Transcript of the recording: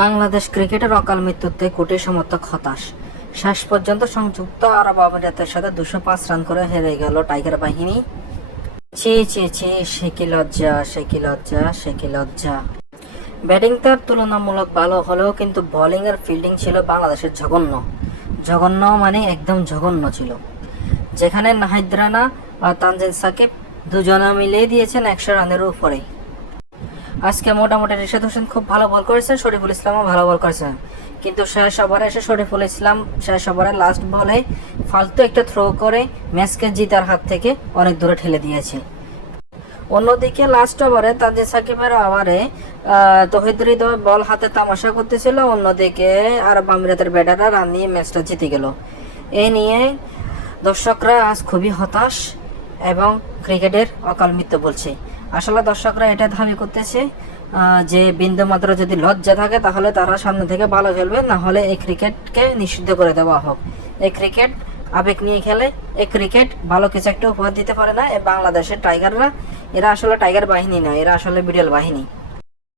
বাংলাদেশ ক্রিকেটের অকাল মৃত্যুতে কোটি সমর্থক হতাশ। শেষ পর্যন্ত সংযুক্ত আরব আমিরাতের সাথে দুশো পাঁচ রান করে হেরে গেল টাইগার বাহিনী। ছি ছি ছি, সে কি লজ্জা, সে কি লজ্জা, সে কি লজ্জা। ব্যাটিং তার তুলনামূলক ভালো হলেও কিন্তু বোলিং আর ফিল্ডিং ছিল বাংলাদেশের জঘন্য। জঘন্য মানে একদম জঘন্য ছিল। যেখানে নাহিদ রানা আর তানজিন সাকিব দুজনে মিলিয়ে দিয়েছেন একশো রানের উপরে। আজকে মোটামুটি রিশাদ হোসেন খুব ভালো বল করেছেন, শরীফুল ইসলামও ভালো বল করেছেন। কিন্তু শেষ ওভারে এসে শরীফুল ইসলাম শেষ ওভারে লাস্ট বলে ফালতু একটা থ্রো করে ম্যাচকে জিতার হাত থেকে অনেক দূরে ঠেলে দিয়েছে। অন্যদিকে লাস্ট ওভারে তাদের সাকিবের ওভারে তহিদ হৃদয় বল হাতে তামাশা করতেছিল, অন্যদিকে আরব আমিরাতের ব্যাটাররা রান নিয়ে ম্যাচটা জিতে গেল। এই নিয়ে দর্শকরা আজ খুবই হতাশ এবং ক্রিকেটের অকাল মৃত্যু বলছে। আসলে দর্শকরা এটা দাবি করতেছে যে বিন্দু মাত্র যদি লজ্জা থাকে তাহলে তারা সামনে থেকে ভালো খেলবে, না হলে এই ক্রিকেটকে নিষিদ্ধ করে দেওয়া হোক। এই ক্রিকেট আবেগ নিয়ে খেলে, এই ক্রিকেট ভালো কিছু একটা উপহার দিতে পারে না বাংলাদেশের টাইগাররা। এরা আসলে টাইগার বাহিনী না, এরা আসলে বিড়াল বাহিনী।